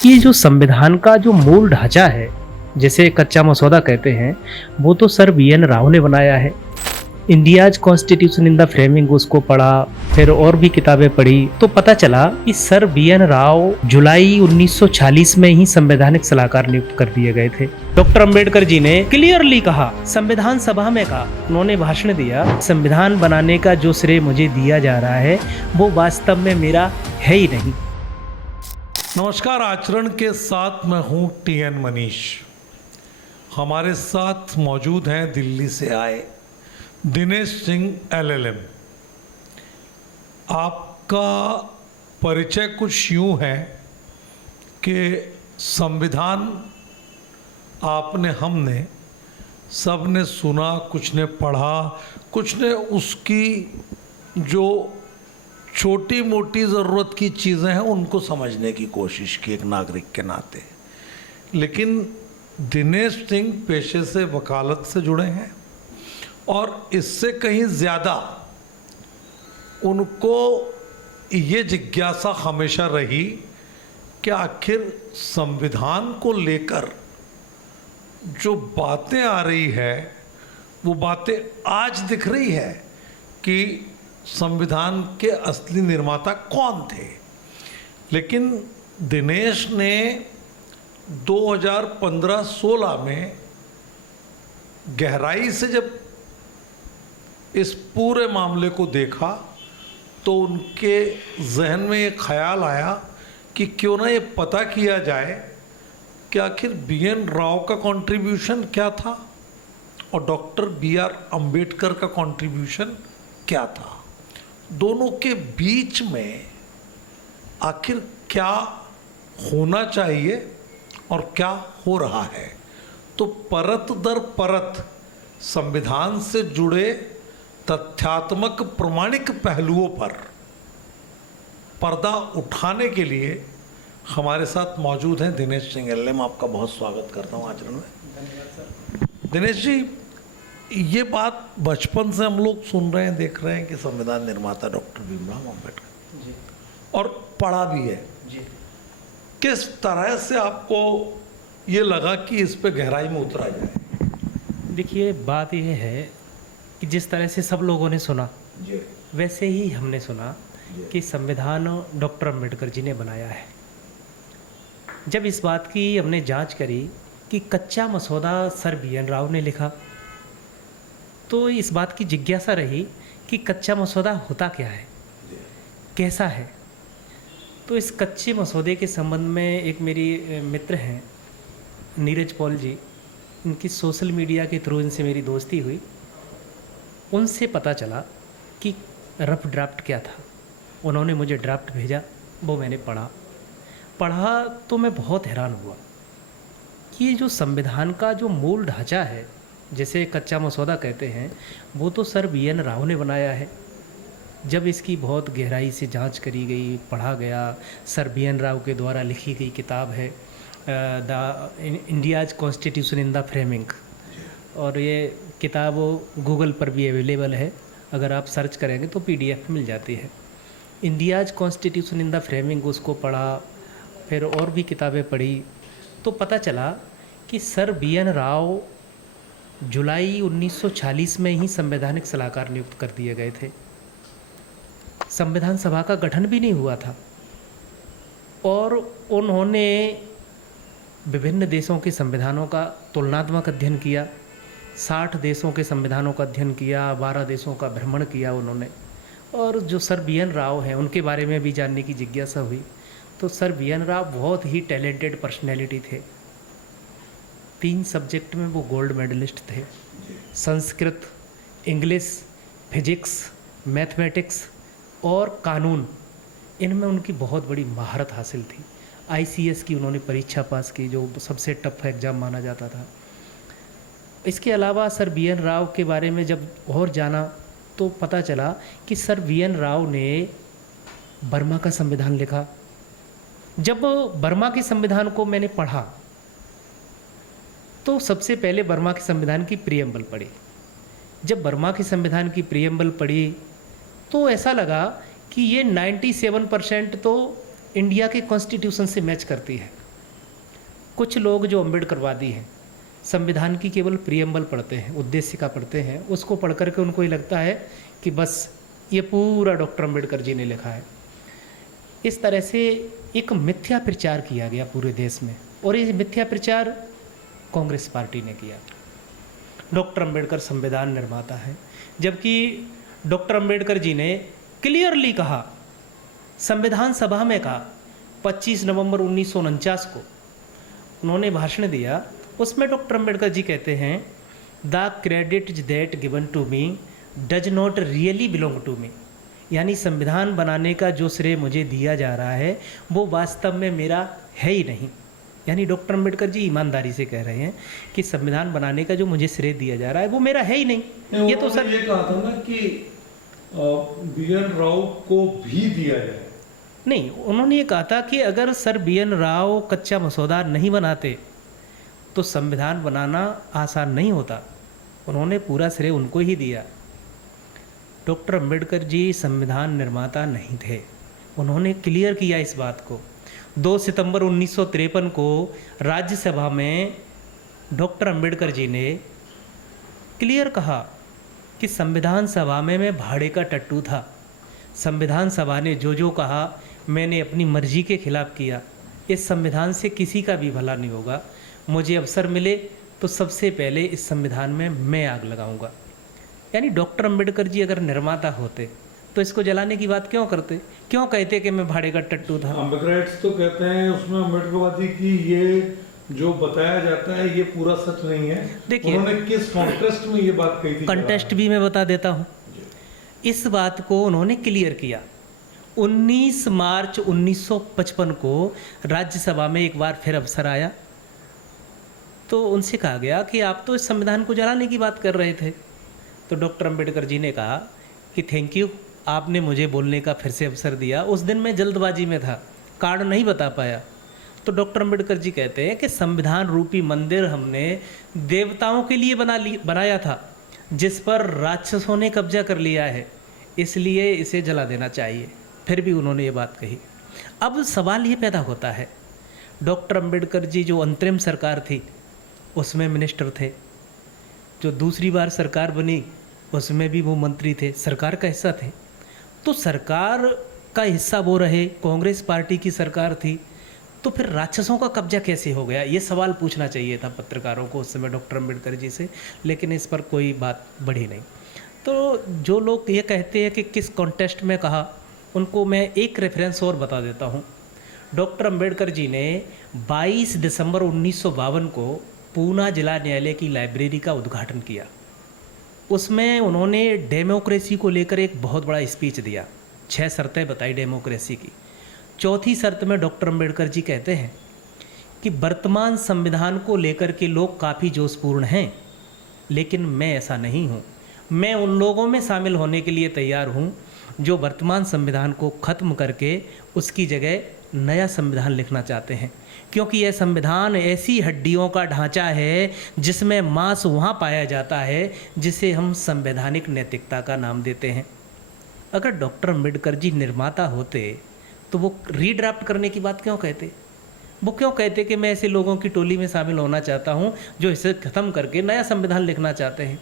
ये जो संविधान का जो मूल ढांचा है, जिसे कच्चा मसौदा कहते हैं, वो तो सर बी.एन. राव ने बनाया है। India's constitution in the framing उसको पढ़ा, फिर और भी किताबें पढ़ी तो पता चला कि सर बी.एन. राव जुलाई 1946 में ही संवैधानिक सलाहकार नियुक्त कर दिए गए थे। डॉक्टर अंबेडकर जी ने क्लियरली कहा, संविधान सभा में कहा, उन्होंने भाषण दिया, संविधान बनाने का जो श्रेय मुझे दिया जा रहा है वो वास्तव में मेरा है ही नहीं। नमस्कार। आचरण के साथ मैं हूं टी.एन. मनीष। हमारे साथ मौजूद हैं दिल्ली से आए दिनेश सिंह LLM। आपका परिचय कुछ यूं है कि संविधान आपने हमने सब ने सुना, कुछ ने पढ़ा, कुछ ने उसकी जो छोटी मोटी ज़रूरत की चीज़ें हैं उनको समझने की कोशिश की एक नागरिक के नाते। लेकिन दिनेश सिंह पेशे से वकालत से जुड़े हैं और इससे कहीं ज़्यादा उनको ये जिज्ञासा हमेशा रही कि आखिर संविधान को लेकर जो बातें आ रही है वो बातें आज दिख रही है कि संविधान के असली निर्माता कौन थे। लेकिन दिनेश ने 2015-16 में गहराई से जब इस पूरे मामले को देखा तो उनके जहन में ये ख्याल आया कि क्यों ना ये पता किया जाए कि आखिर बी.एन. राव का कंट्रीब्यूशन क्या था और डॉक्टर B.R. अम्बेडकर का कंट्रीब्यूशन क्या था। दोनों के बीच में आखिर क्या होना चाहिए और क्या हो रहा है। तो परत दर परत संविधान से जुड़े तथ्यात्मक प्रमाणिक पहलुओं पर पर्दा उठाने के लिए हमारे साथ मौजूद हैं दिनेश सिंह LLM। आपका बहुत स्वागत करता हूं आचरण में। दिनेश जी, ये बात बचपन से हम लोग सुन रहे हैं, देख रहे हैं कि संविधान निर्माता डॉक्टर भीमराव अम्बेडकर और पढ़ा भी है जी। किस तरह से आपको ये लगा कि इस पे गहराई में उतरा जाए? देखिए, बात यह है कि जिस तरह से सब लोगों ने सुना जी, वैसे ही हमने सुना कि संविधान डॉक्टर अम्बेडकर जी ने बनाया है। जब इस बात की हमने जांच करी कि कच्चा मसौदा सर बी.एन. राव ने लिखा, तो इस बात की जिज्ञासा रही कि कच्चा मसौदा होता क्या है, कैसा है। तो इस कच्चे मसौदे के संबंध में एक मेरी मित्र हैं नीरज पॉल जी, इनकी सोशल मीडिया के थ्रू इनसे मेरी दोस्ती हुई। उनसे पता चला कि रफ ड्राफ्ट क्या था। उन्होंने मुझे ड्राफ्ट भेजा, वो मैंने पढ़ा तो मैं बहुत हैरान हुआ कि ये जो संविधान का जो मूल ढांचा है, जैसे कच्चा मसौदा कहते हैं, वो तो सर बी.एन. राव ने बनाया है। जब इसकी बहुत गहराई से जांच करी गई, पढ़ा गया, सर बी.एन. राव के द्वारा लिखी गई किताब है the India's constitution in the framing, और ये किताब गूगल पर भी अवेलेबल है। अगर आप सर्च करेंगे तो PDF मिल जाती है। India's constitution in the framing उसको पढ़ा, फिर और भी किताबें पढ़ी तो पता चला कि सर बी.एन. राव जुलाई 1946 में ही संवैधानिक सलाहकार नियुक्त कर दिए गए थे। संविधान सभा का गठन भी नहीं हुआ था और उन्होंने विभिन्न देशों के संविधानों का तुलनात्मक अध्ययन किया। 60 देशों के संविधानों का अध्ययन किया, 12 देशों का भ्रमण किया उन्होंने। और जो सर बी.एन. राव हैं उनके बारे में भी जानने की जिज्ञासा हुई। तो सर बी.एन. राव बहुत ही टैलेंटेड पर्सनैलिटी थे। 3 सब्जेक्ट में वो गोल्ड मेडलिस्ट थे, संस्कृत, इंग्लिश, फिजिक्स, मैथमेटिक्स और कानून। इनमें उनकी बहुत बड़ी महारत हासिल थी। ICS की उन्होंने परीक्षा पास की, जो सबसे टफ एग्ज़ाम माना जाता था। इसके अलावा सर बी.एन. राव के बारे में जब और जाना तो पता चला कि सर बी.एन. राव ने बर्मा का संविधान लिखा। जब बर्मा के संविधान को मैंने पढ़ा तो सबसे पहले बर्मा के संविधान की प्रीएम्बल पढ़ी। जब बर्मा के संविधान की प्रीएम्बल पढ़ी तो ऐसा लगा कि ये 97% तो इंडिया के कॉन्स्टिट्यूशन से मैच करती है। कुछ लोग जो अम्बेडकरवादी हैं, संविधान की केवल प्रियम्बल पढ़ते हैं, उद्देशिका पढ़ते हैं, उसको पढ़ करके उनको ये लगता है कि बस ये पूरा डॉक्टर अम्बेडकर जी ने लिखा है। इस तरह से एक मिथ्या प्रचार किया गया पूरे देश में, और ये मिथ्या प्रचार कांग्रेस पार्टी ने किया। डॉक्टर अम्बेडकर संविधान निर्माता है, जबकि डॉक्टर अम्बेडकर जी ने क्लियरली कहा, संविधान सभा में कहा, 25 नवंबर 1949 को उन्होंने भाषण दिया। उसमें डॉक्टर अम्बेडकर जी कहते हैं, the credit that given to me does not really belong to me, यानी संविधान बनाने का जो श्रेय मुझे दिया जा रहा है वो वास्तव में मेरा है ही नहीं। यानी डॉक्टर अम्बेडकर जी ईमानदारी से कह रहे हैं कि संविधान बनाने का जो मुझे श्रेय दिया जा रहा है वो मेरा है ही नहीं। ये तो सर ये कहा था ना कि BN राव को भी दिया जाए। नहीं, उन्होंने ये कहा था कि अगर सर BN राव कच्चा मसौदा नहीं बनाते तो संविधान बनाना आसान नहीं होता। उन्होंने पूरा श्रेय उनको ही दिया। डॉक्टर अम्बेडकर जी संविधान निर्माता नहीं थे। उन्होंने क्लियर किया इस बात को। 2 सितंबर 1953 को राज्यसभा में डॉक्टर अम्बेडकर जी ने क्लियर कहा कि संविधान सभा में मैं भाड़े का टट्टू था। संविधान सभा ने जो जो कहा मैंने अपनी मर्जी के खिलाफ किया। इस संविधान से किसी का भी भला नहीं होगा। मुझे अवसर मिले तो सबसे पहले इस संविधान में मैं आग लगाऊंगा। यानी डॉक्टर अम्बेडकर जी अगर निर्माता होते तो इसको जलाने की बात क्यों करते, क्यों कहते कि मैं भाड़े का टट्टू था। अम्बेडकराइट्स तो कहते हैं उसमें अम्बेडकरवादी की ये जो बताया जाता है ये पूरा सच नहीं है। देखिए, उन्होंने किस कॉन्टेस्ट में ये बात कही थी, कंटेस्ट भी मैं बता देता हूँ। इस बात को उन्होंने क्लियर किया। 19 मार्च 1955 को राज्यसभा में एक बार फिर अवसर आया तो उनसे कहा गया कि आप तो इस संविधान को जलाने की बात कर रहे थे। तो डॉक्टर अम्बेडकर जी ने कहा कि थैंक यू, आपने मुझे बोलने का फिर से अवसर दिया। उस दिन मैं जल्दबाजी में था, कारण नहीं बता पाया। तो डॉक्टर अम्बेडकर जी कहते हैं कि संविधान रूपी मंदिर हमने देवताओं के लिए बनाया था, जिस पर राक्षसों ने कब्जा कर लिया है, इसलिए इसे जला देना चाहिए। फिर भी उन्होंने ये बात कही। अब सवाल ये पैदा होता है, डॉक्टर अम्बेडकर जी जो अंतरिम सरकार थी उसमें मिनिस्टर थे, जो दूसरी बार सरकार बनी उसमें भी वो मंत्री थे, सरकार का हिस्सा थे। तो सरकार का हिस्सा वो रहे, कांग्रेस पार्टी की सरकार थी, तो फिर राक्षसों का कब्जा कैसे हो गया, ये सवाल पूछना चाहिए था पत्रकारों को उस समय डॉक्टर अम्बेडकर जी से, लेकिन इस पर कोई बात बढ़ी नहीं। तो जो लोग ये कहते हैं कि किस कॉन्टेस्ट में कहा, उनको मैं एक रेफरेंस और बता देता हूँ। डॉक्टर अम्बेडकर जी ने 22 दिसंबर 1952 को पूना जिला न्यायालय की लाइब्रेरी का उद्घाटन किया। उसमें उन्होंने डेमोक्रेसी को लेकर एक बहुत बड़ा स्पीच दिया। 6 शर्तें बताई डेमोक्रेसी की। चौथी शर्त में डॉक्टर अम्बेडकर जी कहते हैं कि वर्तमान संविधान को लेकर के लोग काफ़ी जोशपूर्ण हैं, लेकिन मैं ऐसा नहीं हूँ। मैं उन लोगों में शामिल होने के लिए तैयार हूँ जो वर्तमान संविधान को ख़त्म करके उसकी जगह नया संविधान लिखना चाहते हैं, क्योंकि यह संविधान ऐसी हड्डियों का ढांचा है जिसमें मांस वहाँ पाया जाता है जिसे हम संवैधानिक नैतिकता का नाम देते हैं। अगर डॉक्टर अम्बेडकर जी निर्माता होते तो वो रीड्राफ्ट करने की बात क्यों कहते? वो क्यों कहते कि मैं ऐसे लोगों की टोली में शामिल होना चाहता हूँ जो इसे ख़त्म करके नया संविधान लिखना चाहते हैं?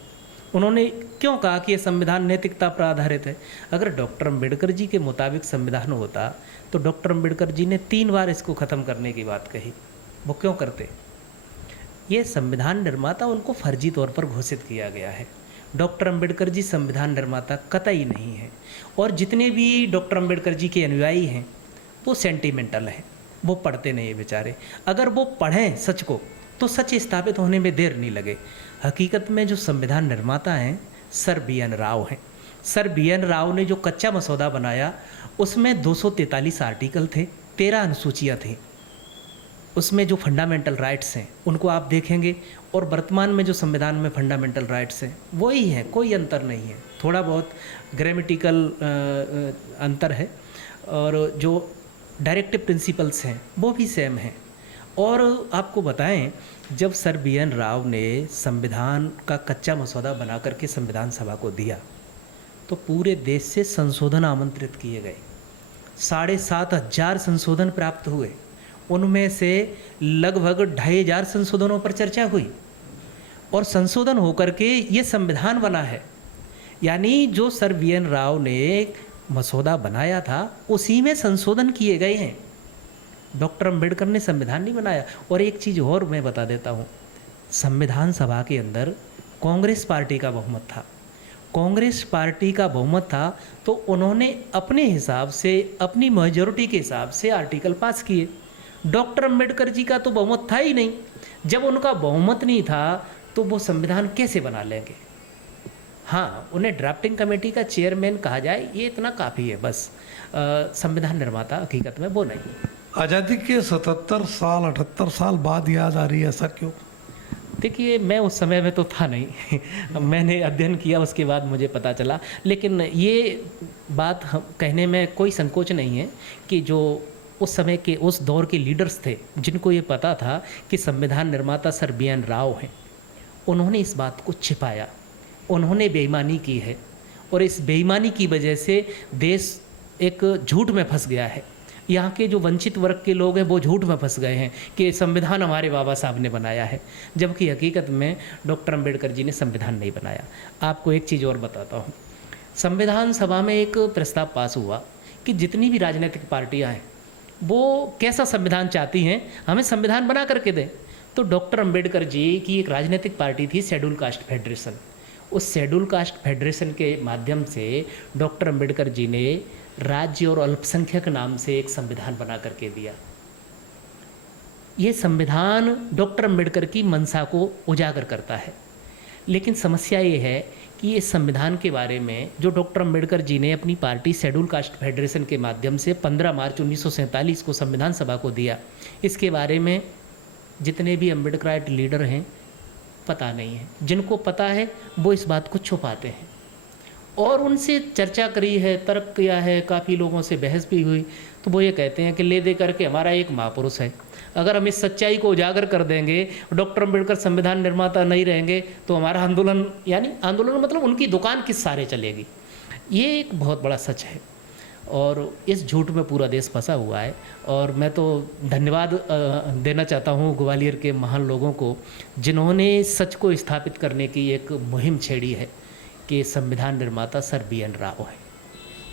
उन्होंने क्यों कहा कि यह संविधान नैतिकता पर आधारित है? अगर डॉक्टर अम्बेडकर जी के मुताबिक संविधान होता तो डॉक्टर अम्बेडकर जी ने 3 बार इसको ख़त्म करने की बात कही। वो क्यों करते? ये संविधान निर्माता उनको फर्जी तौर पर घोषित किया गया है। डॉक्टर अम्बेडकर जी संविधान निर्माता कतई नहीं है। और जितने भी डॉक्टर अम्बेडकर जी के अनुयायी हैं वो सेंटिमेंटल हैं, वो पढ़ते नहीं है बेचारे। अगर वो पढ़ें सच को तो सच स्थापित होने में देर नहीं लगे। हकीकत में जो संविधान निर्माता हैं सर BN राव हैं। सर BN राव ने जो कच्चा मसौदा बनाया उसमें 243 आर्टिकल थे, 13 अनुसूचियाँ थीं। उसमें जो फंडामेंटल राइट्स हैं उनको आप देखेंगे और वर्तमान में जो संविधान में फंडामेंटल राइट्स हैं वही हैं, कोई अंतर नहीं है। थोड़ा बहुत ग्रामेटिकल अंतर है और जो डायरेक्टिव प्रिंसिपल्स हैं वो भी सेम हैं। और आपको बताएं, जब सर BN राव ने संविधान का कच्चा मसौदा बना करके संविधान सभा को दिया तो पूरे देश से संशोधन आमंत्रित किए गए। 7,500 संशोधन प्राप्त हुए उनमें से लगभग 2500 संशोधनों पर चर्चा हुई और संशोधन होकर के ये संविधान बना है। यानी जो सर बी.एन. राव ने मसौदा बनाया था उसी में संशोधन किए गए हैं। डॉक्टर अंबेडकर ने संविधान नहीं बनाया। और एक चीज़ और मैं बता देता हूँ, संविधान सभा के अंदर कांग्रेस पार्टी का बहुमत था। कांग्रेस पार्टी का बहुमत था तो उन्होंने अपने हिसाब से, अपनी मेजॉरिटी के हिसाब से आर्टिकल पास किए। डॉक्टर अंबेडकर जी का तो बहुमत था ही नहीं। जब उनका बहुमत नहीं था तो वो संविधान कैसे बना लेंगे। हाँ, उन्हें ड्राफ्टिंग कमेटी का चेयरमैन कहा जाए ये इतना काफ़ी है बस। संविधान निर्माता हकीकत में वो नहीं। आज़ादी के 77 साल 78 साल बाद याद आ रही है, ऐसा क्यों? देखिए, मैं उस समय में तो था नहीं मैंने अध्ययन किया उसके बाद मुझे पता चला। लेकिन ये बात हम कहने में कोई संकोच नहीं है कि जो उस समय के, उस दौर के लीडर्स थे जिनको ये पता था कि संविधान निर्माता सर बी.एन. राव हैं, उन्होंने इस बात को छिपाया, उन्होंने बेईमानी की है और इस बेईमानी की वजह से देश एक झूठ में फंस गया है। यहाँ के जो वंचित वर्ग के लोग हैं वो झूठ में फंस गए हैं कि संविधान हमारे बाबा साहब ने बनाया है, जबकि हकीकत में डॉक्टर अंबेडकर जी ने संविधान नहीं बनाया। आपको एक चीज़ और बताता हूँ, संविधान सभा में एक प्रस्ताव पास हुआ कि जितनी भी राजनीतिक पार्टियाँ हैं वो कैसा संविधान चाहती हैं, हमें संविधान बना करके दें। तो डॉक्टर अंबेडकर जी की एक राजनीतिक पार्टी थी शेड्यूल कास्ट फेडरेशन। उस शेड्यूल कास्ट फेडरेशन के माध्यम से डॉक्टर अंबेडकर जी ने राज्य और अल्पसंख्यक नाम से एक संविधान बना करके दिया। ये संविधान डॉक्टर अंबेडकर की मंशा को उजागर करता है। लेकिन समस्या ये है कि इस संविधान के बारे में जो डॉक्टर अंबेडकर जी ने अपनी पार्टी शेड्यूल कास्ट फेडरेशन के माध्यम से 15 मार्च 1947 को संविधान सभा को दिया, इसके बारे में जितने भी अम्बेडकराइट लीडर हैं पता नहीं है। जिनको पता है वो इस बात को छुपाते हैं। और उनसे चर्चा करी है, तर्क किया है, काफ़ी लोगों से बहस भी हुई, तो वो ये कहते हैं कि ले दे करके हमारा एक महापुरुष है, अगर हम इस सच्चाई को उजागर कर देंगे, डॉक्टर अंबेडकर संविधान निर्माता नहीं रहेंगे तो हमारा आंदोलन, यानी आंदोलन मतलब उनकी दुकान किस सारे चलेगी। ये एक बहुत बड़ा सच है और इस झूठ में पूरा देश फंसा हुआ है। और मैं तो धन्यवाद देना चाहता हूँ ग्वालियर के महान लोगों को जिन्होंने सच को स्थापित करने की एक मुहिम छेड़ी है कि संविधान निर्माता सर बी.एन. राव है।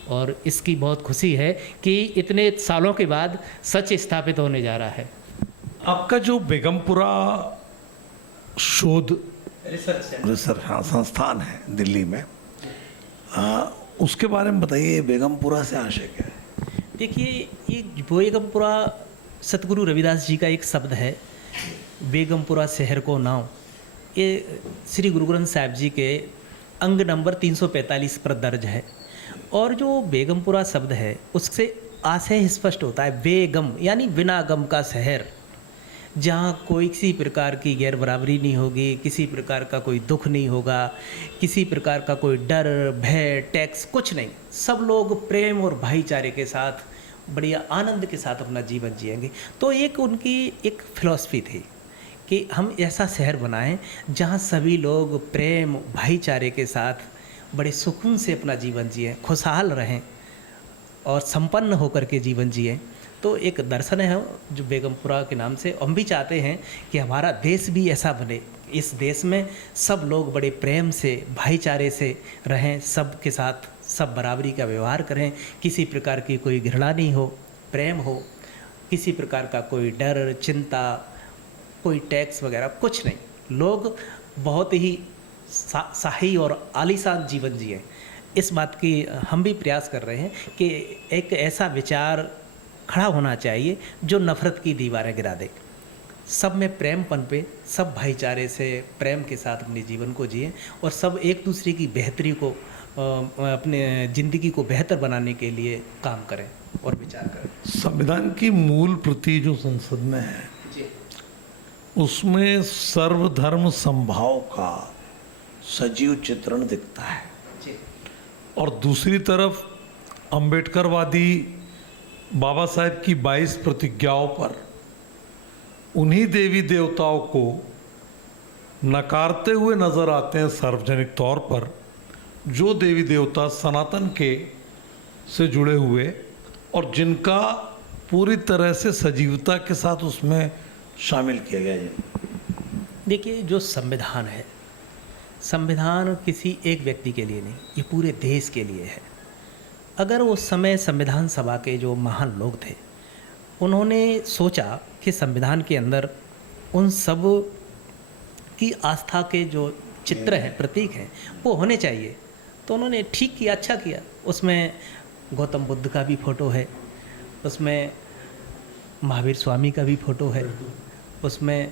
और इसकी बहुत खुशी है कि इतने सालों के बाद सच स्थापित होने जा रहा है। आपका जो बेगमपुरा शोध रिसर्च संस्थान है दिल्ली में, उसके बारे में बताइए, बेगमपुरा से आशय क्या है? देखिए, ये बेगमपुरा सतगुरु रविदास जी का एक शब्द है, बेगमपुरा शहर को नाव। ये श्री गुरु ग्रंथ साहिब जी के अंग नंबर 345 पर दर्ज है। और जो बेगमपुरा शब्द है उससे आशय स्पष्ट होता है, बेगम यानी बिना गम का शहर, जहाँ कोई किसी प्रकार की गैर बराबरी नहीं होगी, किसी प्रकार का कोई दुख नहीं होगा, किसी प्रकार का कोई डर, भय, टैक्स कुछ नहीं। सब लोग प्रेम और भाईचारे के साथ बढ़िया आनंद के साथ अपना जीवन जिएंगे। तो एक उनकी एक फिलॉसफी थी कि हम ऐसा शहर बनाएं जहाँ सभी लोग प्रेम भाईचारे के साथ बड़े सुकून से अपना जीवन जिएं, खुशहाल रहें और संपन्न होकर के जीवन जिएं। तो एक दर्शन है जो बेगमपुरा के नाम से, हम भी चाहते हैं कि हमारा देश भी ऐसा बने, इस देश में सब लोग बड़े प्रेम से भाईचारे से रहें, सब के साथ सब बराबरी का व्यवहार करें, किसी प्रकार की कोई घृणा नहीं हो, प्रेम हो, किसी प्रकार का कोई डर, चिंता, कोई टैक्स वगैरह कुछ नहीं। लोग बहुत ही शाही और आलीशान जीवन जिए। इस बात की हम भी प्रयास कर रहे हैं कि एक ऐसा विचार खड़ा होना चाहिए जो नफ़रत की दीवारें गिरा दे, सब में प्रेम पनपे, सब भाईचारे से प्रेम के साथ अपने जीवन को जिए और सब एक दूसरे की बेहतरी को, अपने ज़िंदगी को बेहतर बनाने के लिए काम करें और विचार करें। संविधान की मूल प्रति जो संसद में है उसमें सर्वधर्म समभाव का सजीव चित्रण दिखता है और दूसरी तरफ अंबेडकरवादी बाबा साहेब की 22 प्रतिज्ञाओं पर उन्हीं देवी देवताओं को नकारते हुए नजर आते हैं सार्वजनिक तौर पर, जो देवी देवता सनातन के से जुड़े हुए और जिनका पूरी तरह से सजीवता के साथ उसमें शामिल किया गया है। देखिए, जो संविधान है, संविधान किसी एक व्यक्ति के लिए नहीं, ये पूरे देश के लिए है। अगर उस समय संविधान सभा के जो महान लोग थे, उन्होंने सोचा कि संविधान के अंदर उन सब की आस्था के जो चित्र हैं, प्रतीक हैं, वो होने चाहिए, तो उन्होंने ठीक किया, अच्छा किया। उसमें गौतम बुद्ध का भी फ़ोटो है, उसमें महावीर स्वामी का भी फ़ोटो है, उसमें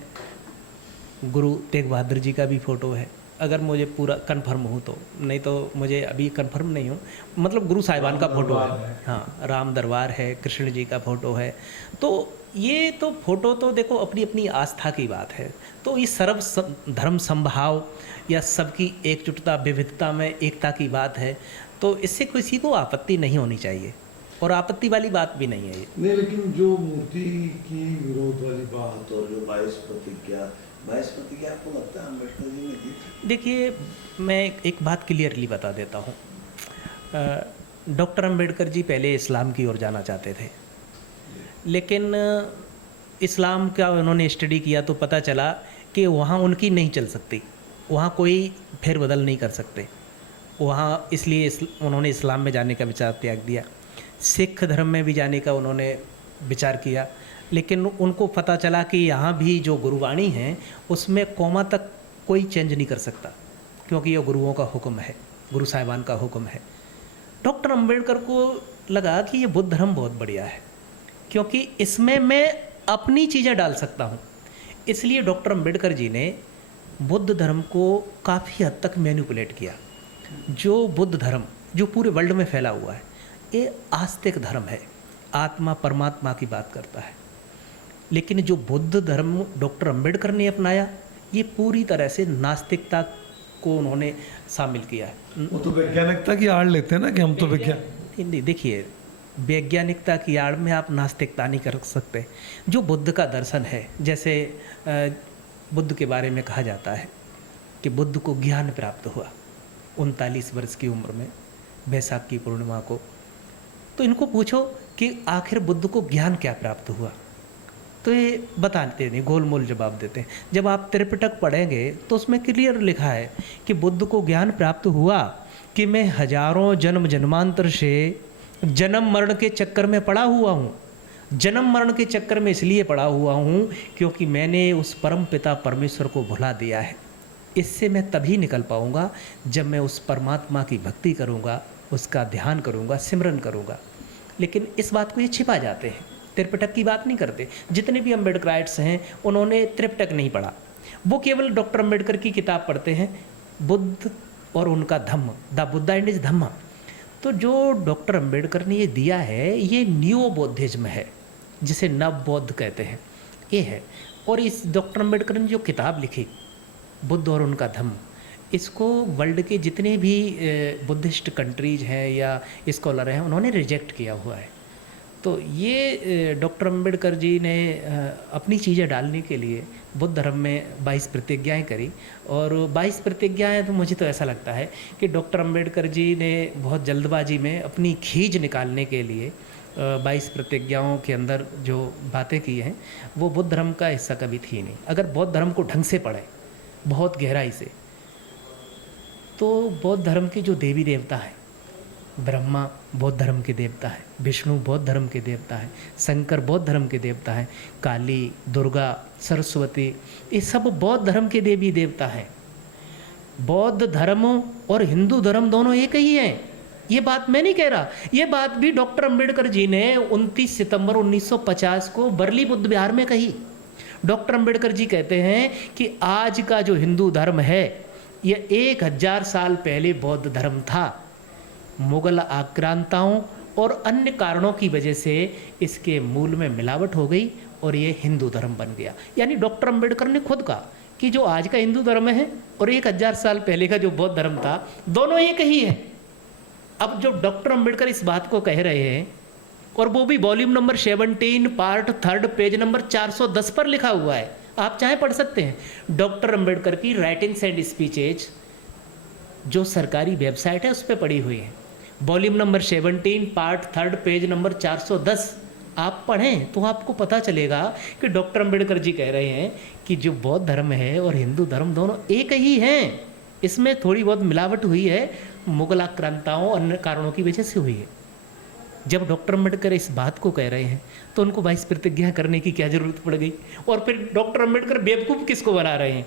गुरु तेग बहादुर जी का भी फ़ोटो है, अगर मुझे पूरा कंफर्म हो तो, नहीं तो मुझे अभी कंफर्म नहीं हूँ, मतलब गुरु साहिबान का फ़ोटो है, हाँ, राम दरबार है, कृष्ण जी का फ़ोटो है। तो ये तो फ़ोटो तो देखो अपनी अपनी आस्था की बात है। तो इस धर्म समभाव या सबकी एकजुटता विविधता में एकता की बात है, तो इससे किसी को आपत्ति नहीं होनी चाहिए, और आपत्ति वाली बात भी नहीं है ये। नहीं, लेकिन जो मूर्ति की विरोध वाली बात और जो 22 प्रतिज्ञा आपको लगता है अम्बेडकर जी ने की थी? देखिए, मैं एक बात क्लियरली बता देता हूँ। डॉक्टर अम्बेडकर जी पहले इस्लाम की ओर जाना चाहते थे, लेकिन इस्लाम का उन्होंने स्टडी किया तो पता चला कि वहाँ उनकी नहीं चल सकती, वहाँ कोई फेरबदल नहीं कर सकते वहाँ, इसलिए उन्होंने इस्लाम में जाने का विचार त्याग दिया। सिख धर्म में भी जाने का उन्होंने विचार किया, लेकिन उनको पता चला कि यहाँ भी जो गुरुवाणी है उसमें कौमा तक कोई चेंज नहीं कर सकता, क्योंकि ये गुरुओं का हुक्म है, गुरु साहिबान का हुक्म है। डॉक्टर अम्बेडकर को लगा कि ये बुद्ध धर्म बहुत बढ़िया है, क्योंकि इसमें मैं अपनी चीज़ें डाल सकता हूँ। इसलिए डॉक्टर अम्बेडकर जी ने बुद्ध धर्म को काफ़ी हद तक मैनिपुलेट किया। जो बुद्ध धर्म जो पूरे वर्ल्ड में फैला हुआ है, ये आस्तिक धर्म है, आत्मा परमात्मा की बात करता है। लेकिन जो बुद्ध धर्म डॉक्टर अम्बेडकर ने अपनाया, ये पूरी तरह से नास्तिकता को उन्होंने शामिल किया है। वो तो वैज्ञानिकता की आड़ लेते हैं ना कि हम तो नहीं, देखिए, वैज्ञानिकता की आड़ में आप नास्तिकता नहीं कर सकते। जो बुद्ध का दर्शन है, जैसे बुद्ध के बारे में कहा जाता है कि बुद्ध को ज्ञान प्राप्त हुआ 39 वर्ष की उम्र में, बैसाख की पूर्णिमा को। तो इनको पूछो कि आखिर बुद्ध को ज्ञान क्या प्राप्त हुआ, तो ये बताते नहीं, गोलमोल जवाब देते हैं। जब आप त्रिपिटक पढ़ेंगे तो उसमें क्लियर लिखा है कि बुद्ध को ज्ञान प्राप्त हुआ कि मैं हजारों जन्म जन्मांतर से जन्म मरण के चक्कर में पड़ा हुआ हूँ। जन्म मरण के चक्कर में इसलिए पड़ा हुआ हूँ क्योंकि मैंने उस परम पिता परमेश्वर को भुला दिया है। इससे मैं तभी निकल पाऊँगा जब मैं उस परमात्मा की भक्ति करूँगा, उसका ध्यान करूँगा, सिमरन करूँगा। लेकिन इस बात को ये छिपा जाते हैं, त्रिपिटक की बात नहीं करते। जितने भी अम्बेडकराइट्स हैं उन्होंने त्रिपिटक नहीं पढ़ा, वो केवल डॉक्टर अम्बेडकर की किताब पढ़ते हैं, बुद्ध और उनका धम्म, द बुद्धा एंड इज धम्म। तो जो डॉक्टर अम्बेडकर ने ये दिया है, ये न्यू बौद्धिज्म है, जिसे नव बौद्ध कहते हैं, ये है। और इस डॉक्टर अम्बेडकर ने जो किताब लिखी बुद्ध और उनका धम्म, इसको वर्ल्ड के जितने भी बुद्धिस्ट कंट्रीज हैं या स्कॉलर हैं, उन्होंने रिजेक्ट किया हुआ है। तो ये डॉक्टर अम्बेडकर जी ने अपनी चीज़ें डालने के लिए बुद्ध धर्म में 22 प्रतिज्ञाएं करी। और 22 प्रतिज्ञाएं तो मुझे तो ऐसा लगता है कि डॉक्टर अम्बेडकर जी ने बहुत जल्दबाजी में अपनी खींच निकालने के लिए 22 प्रतिज्ञाओं के अंदर जो बातें की हैं वो बुद्ध धर्म का हिस्सा कभी थी नहीं। अगर बौद्ध धर्म को ढंग से पढ़ें बहुत गहराई से, तो बौद्ध धर्म के जो देवी देवता हैं, ब्रह्मा बौद्ध धर्म के देवता है, विष्णु बौद्ध धर्म के देवता है, शंकर बौद्ध धर्म के देवता है, काली, दुर्गा, सरस्वती, ये सब बौद्ध धर्म के देवी देवता हैं। बौद्ध धर्म और हिंदू धर्म दोनों एक ही हैं। ये बात मैं नहीं कह रहा, ये बात भी डॉक्टर अम्बेडकर जी ने 29 सितंबर 1950 को बरली बुद्ध विहार में कही। डॉक्टर अम्बेडकर जी कहते हैं कि आज का जो हिंदू धर्म है यह 1000 साल पहले बौद्ध धर्म था। मुगल आक्रांताओं और अन्य कारणों की वजह से इसके मूल में मिलावट हो गई और ये हिंदू धर्म बन गया। यानी डॉक्टर अम्बेडकर ने खुद कहा कि जो आज का हिंदू धर्म है और 1000 साल पहले का जो बौद्ध धर्म था, दोनों एक ही है। अब जो डॉक्टर अम्बेडकर इस बात को कह रहे हैं, और वो भी volume number 17 part 3 page number 410 पर लिखा हुआ है, आप चाहे पढ़ सकते हैं। डॉक्टर अम्बेडकर की राइटिंग्स एंड स्पीचेज जो सरकारी वेबसाइट है उस पर पड़ी हुई है। Volume number 17 part 3 page number 410 आप पढ़ें तो आपको पता चलेगा कि डॉक्टर अंबेडकर जी कह रहे हैं कि जो बौद्ध धर्म है और हिंदू धर्म दोनों एक ही हैं, इसमें थोड़ी बहुत मिलावट हुई है, मुगल आक्रांताओं अन्य कारणों की वजह से हुई है। जब डॉक्टर अंबेडकर इस बात को कह रहे हैं तो उनको 22 प्रतिज्ञा करने की क्या जरूरत पड़ गई? और फिर डॉक्टर अंबेडकर बेवकूफ़ किसको बना रहे हैं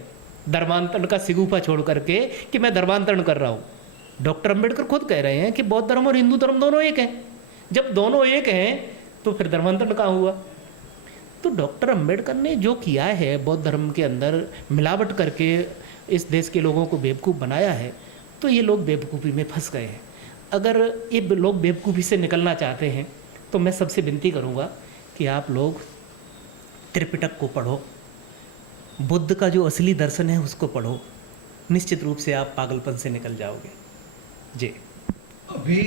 धर्मांतरण का सिगूफा छोड़ करके कि मैं धर्मांतरण कर रहा हूँ? डॉक्टर अंबेडकर खुद कह रहे हैं कि बौद्ध धर्म और हिंदू धर्म दोनों एक हैं। जब दोनों एक हैं तो फिर धर्मांतरण कहाँ हुआ? तो डॉक्टर अंबेडकर ने जो किया है, बौद्ध धर्म के अंदर मिलावट करके इस देश के लोगों को बेवकूफ़ बनाया है, तो ये लोग बेवकूफ़ी में फंस गए हैं। अगर ये लोग बेवकूफ़ी से निकलना चाहते हैं तो मैं सबसे विनती करूँगा कि आप लोग त्रिपिटक को पढ़ो, बुद्ध का जो असली दर्शन है उसको पढ़ो, निश्चित रूप से आप पागलपन से निकल जाओगे। जी। अभी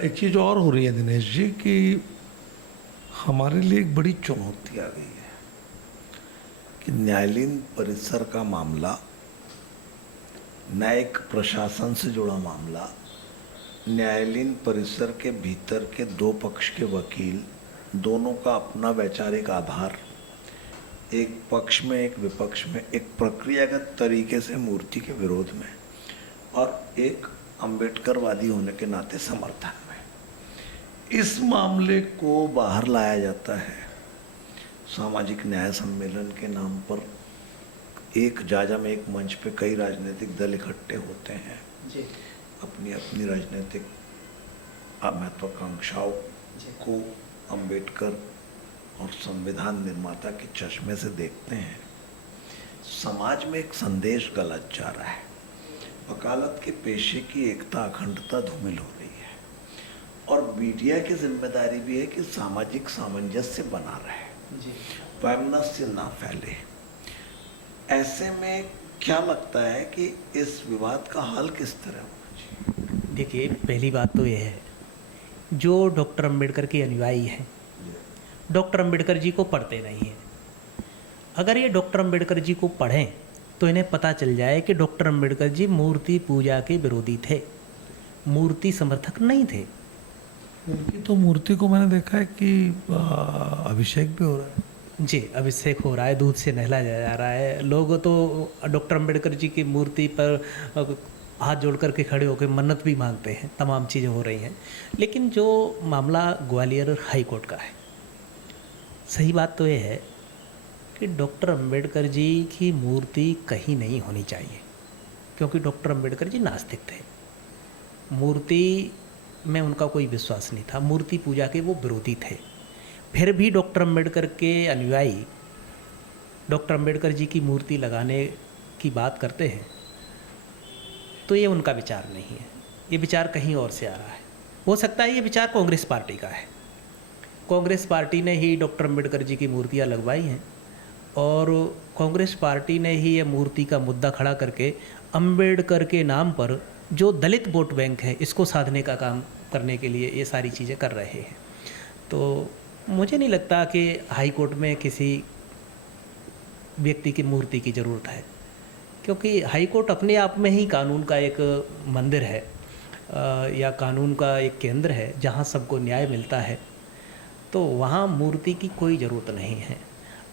एक चीज़ और हो रही है दिनेश जी कि हमारे लिए एक बड़ी चुनौती आ गई है कि न्यायालयीन परिसर का मामला, न्यायिक प्रशासन से जुड़ा मामला, न्यायालयीन परिसर के भीतर के दो पक्ष के वकील दोनों का अपना वैचारिक आधार, एक पक्ष में एक विपक्ष में, एक प्रक्रियागत तरीके से मूर्ति के विरोध में और एक अम्बेडकरवादी होने के नाते समर्थन में, इस मामले को बाहर लाया जाता है। सामाजिक न्याय सम्मेलन के नाम पर एक जाजा में एक मंच पे कई राजनीतिक दल इकट्ठे होते हैं जी। अपनी अपनी राजनीतिक महत्वाकांक्षाओं को अम्बेडकर और संविधान निर्माता के चश्मे से देखते हैं। समाज में एक संदेश गलत जा रहा है, वकालत के पेशे की एकता अखंडता धूमिल हो रही है और मीडिया की जिम्मेदारी भी है कि सामाजिक सामंजस्य बना रहे, वैमनस्य ना फैले। ऐसे में क्या लगता है कि इस विवाद का हल किस तरह होना चाहिए? देखिए, पहली बात तो यह है, जो डॉक्टर अंबेडकर के अनुयायी हैं डॉक्टर अंबेडकर जी को पढ़ते नहीं हैं। अगर ये डॉक्टर अंबेडकर जी को पढ़ें तो इन्हें पता चल जाए कि डॉक्टर अंबेडकर जी मूर्ति पूजा के विरोधी थे, मूर्ति समर्थक नहीं थे। उनकी तो मूर्ति को मैंने देखा है कि अभिषेक भी हो रहा है। जी, अभिषेक हो रहा है, दूध से नहलाया जा रहा है। लोग तो डॉक्टर अंबेडकर जी की मूर्ति पर हाथ जोड़ करके खड़े होकर मन्नत भी मांगते हैं, तमाम चीज़ें हो रही हैं। लेकिन जो मामला ग्वालियर हाई कोर्ट का है, सही बात तो ये है कि डॉक्टर अंबेडकर जी की मूर्ति कहीं नहीं होनी चाहिए, क्योंकि डॉक्टर अंबेडकर जी नास्तिक थे। मूर्ति में उनका कोई विश्वास नहीं था, मूर्ति पूजा के वो विरोधी थे। फिर भी डॉक्टर अंबेडकर के अनुयायी डॉक्टर अंबेडकर जी की मूर्ति लगाने की बात करते हैं, तो ये उनका विचार नहीं है, ये विचार कहीं और से आ रहा है। हो सकता है ये विचार कांग्रेस पार्टी का है। कांग्रेस पार्टी ने ही डॉक्टर अंबेडकर जी की मूर्तियाँ लगवाई हैं और कांग्रेस पार्टी ने ही ये मूर्ति का मुद्दा खड़ा करके अंबेडकर के नाम पर जो दलित वोट बैंक है, इसको साधने का काम करने के लिए ये सारी चीज़ें कर रहे हैं। तो मुझे नहीं लगता कि हाई कोर्ट में किसी व्यक्ति की मूर्ति की ज़रूरत है, क्योंकि हाई कोर्ट अपने आप में ही कानून का एक मंदिर है या कानून का एक केंद्र है जहाँ सबको न्याय मिलता है। तो वहाँ मूर्ति की कोई ज़रूरत नहीं है।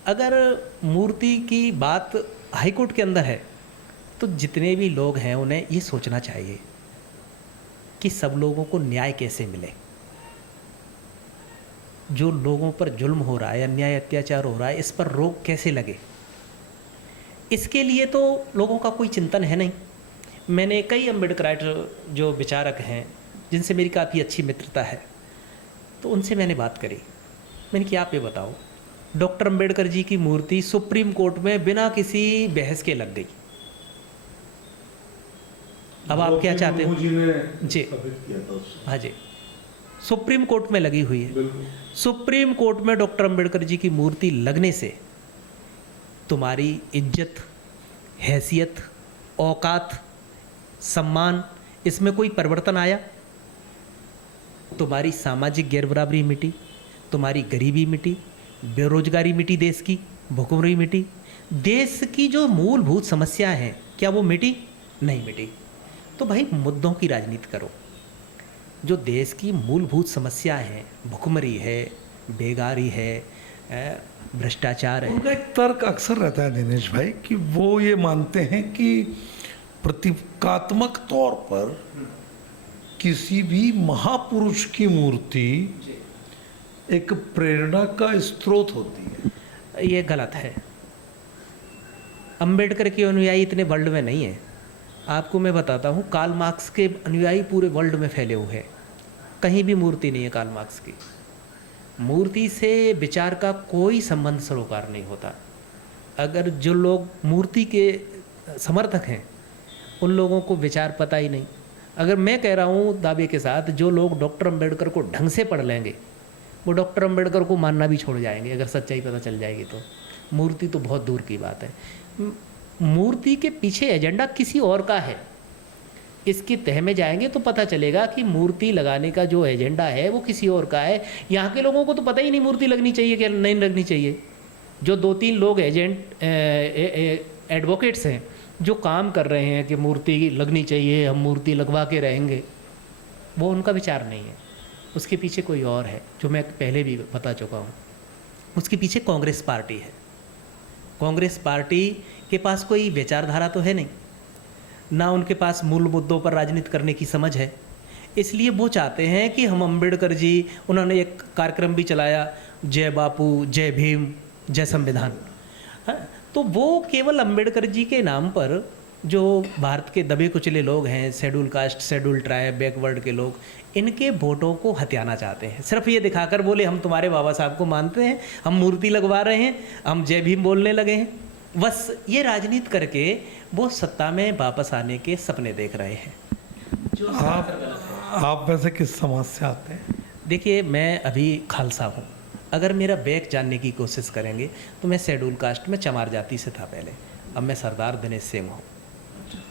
अगर मूर्ति की बात हाई कोर्ट के अंदर है तो जितने भी लोग हैं उन्हें ये सोचना चाहिए कि सब लोगों को न्याय कैसे मिले। जो लोगों पर जुल्म हो रहा है, अन्याय अत्याचार हो रहा है, इस पर रोक कैसे लगे, इसके लिए तो लोगों का कोई चिंतन है नहीं। मैंने कई अम्बेडकराइट जो विचारक हैं जिनसे मेरी काफ़ी अच्छी मित्रता है, तो उनसे मैंने बात करी। मैंने कि आप ये बताओ, डॉक्टर अंबेडकर जी की मूर्ति सुप्रीम कोर्ट में बिना किसी बहस के लग गई, अब आप क्या चाहते हो? जी हाँ जी, सुप्रीम कोर्ट में लगी हुई है। सुप्रीम कोर्ट में डॉक्टर अंबेडकर जी की मूर्ति लगने से तुम्हारी इज्जत, हैसियत, औकात, सम्मान, इसमें कोई परिवर्तन आया? तुम्हारी सामाजिक गैरबराबरी मिटी, तुम्हारी गरीबी मिटी, बेरोजगारी मिटी, देश की भुखमरी मिटी, देश की जो मूलभूत समस्या हैं क्या वो मिटी? नहीं मिटी। तो भाई मुद्दों की राजनीति करो। जो देश की मूलभूत समस्या हैं, भुखमरी है, बेगारी है, भ्रष्टाचार है। उनका एक तर्क अक्सर रहता है दिनेश भाई कि वो ये मानते हैं कि प्रतीकात्मक तौर पर किसी भी महापुरुष की मूर्ति एक प्रेरणा का स्रोत होती है। ये गलत है। अंबेडकर के अनुयायी इतने वर्ल्ड में नहीं है। आपको मैं बताता हूँ, कार्ल मार्क्स के अनुयायी पूरे वर्ल्ड में फैले हुए हैं। कहीं भी मूर्ति नहीं है कार्ल मार्क्स की। मूर्ति से विचार का कोई संबंध सरोकार नहीं होता। अगर जो लोग मूर्ति के समर्थक हैं उन लोगों को विचार पता ही नहीं। अगर मैं कह रहा हूँ दावे के साथ, जो लोग डॉक्टर अंबेडकर को ढंग से पढ़ लेंगे वो डॉक्टर अंबेडकर को मानना भी छोड़ जाएंगे, अगर सच्चाई पता चल जाएगी तो। मूर्ति तो बहुत दूर की बात है। मूर्ति के पीछे एजेंडा किसी और का है। इसकी तह में जाएंगे तो पता चलेगा कि मूर्ति लगाने का जो एजेंडा है वो किसी और का है। यहाँ के लोगों को तो पता ही नहीं मूर्ति लगनी चाहिए कि नहीं लगनी चाहिए। जो 2-3 लोग एडवोकेट्स हैं जो काम कर रहे हैं कि मूर्ति लगनी चाहिए, हम मूर्ति लगवा के रहेंगे, वो उनका विचार नहीं है। उसके पीछे कोई और है, जो मैं पहले भी बता चुका हूँ। उसके पीछे कांग्रेस पार्टी है। कांग्रेस पार्टी के पास कोई विचारधारा तो है नहीं, ना उनके पास मूल मुद्दों पर राजनीति करने की समझ है। इसलिए वो चाहते हैं कि हम अंबेडकर जी, उन्होंने एक कार्यक्रम भी चलाया, जय बापू, जय भीम, जय संविधान। हाँ, तो वो केवल अंबेडकर जी के नाम पर जो भारत के दबे कुचले लोग हैं, schedule caste, schedule tribe, backward के लोग, इनके वोटों को हथियाना चाहते हैं। सिर्फ ये दिखाकर बोले हम तुम्हारे बाबा साहब को मानते हैं, हम मूर्ति लगवा रहे हैं, हम जय भीम बोलने लगे हैं। बस ये राजनीति करके वो सत्ता में वापस आने के सपने देख रहे हैं। आप वैसे किस समाज से आते हैं? देखिए, मैं अभी खालसा हूँ। अगर मेरा बैक जानने की कोशिश करेंगे तो मैं शेड्यूल कास्ट में चमार जाति से था पहले, अब मैं सरदार दिनेश सिंह हूँ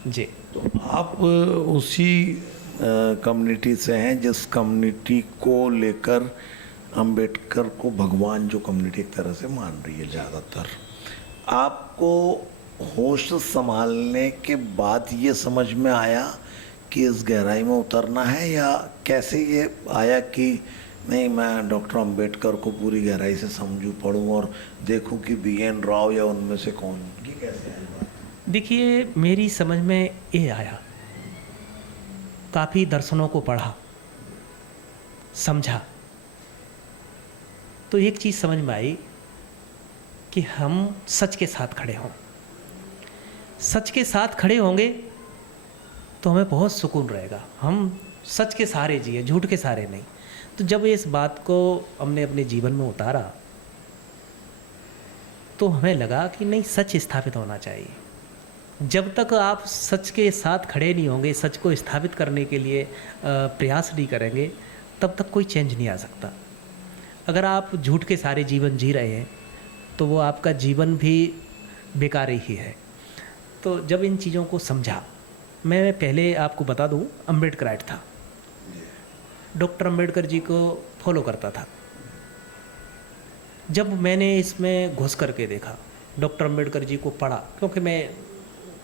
जी। तो आप उसी कम्युनिटी से हैं जिस कम्युनिटी को लेकर अंबेडकर को भगवान जो कम्युनिटी एक तरह से मान रही है ज़्यादातर। आपको होश संभालने के बाद ये समझ में आया कि इस गहराई में उतरना है, या कैसे ये आया कि नहीं मैं डॉक्टर अंबेडकर को पूरी गहराई से समझूं, पढ़ूं और देखूं कि BN राव या उनमें से कौन, ये कैसे है बात? देखिए, मेरी समझ में ये आया, काफ़ी दर्शनों को पढ़ा, समझा, तो एक चीज़ समझ में आई कि हम सच के साथ खड़े हों। सच के साथ खड़े होंगे तो हमें बहुत सुकून रहेगा। हम सच के सहारे जिए, झूठ के सहारे नहीं। तो जब इस बात को हमने अपने जीवन में उतारा तो हमें लगा कि नहीं, सच स्थापित होना चाहिए। जब तक आप सच के साथ खड़े नहीं होंगे, सच को स्थापित करने के लिए प्रयास नहीं करेंगे, तब तक कोई चेंज नहीं आ सकता। अगर आप झूठ के सारे जीवन जी रहे हैं तो वो आपका जीवन भी बेकार ही है। तो जब इन चीज़ों को समझा, मैं पहले आपको बता दूं, अम्बेडकराइट था, डॉक्टर अंबेडकर जी को फॉलो करता था। जब मैंने इसमें घुस करके देखा, डॉक्टर अंबेडकर जी को पढ़ा, क्योंकि मैं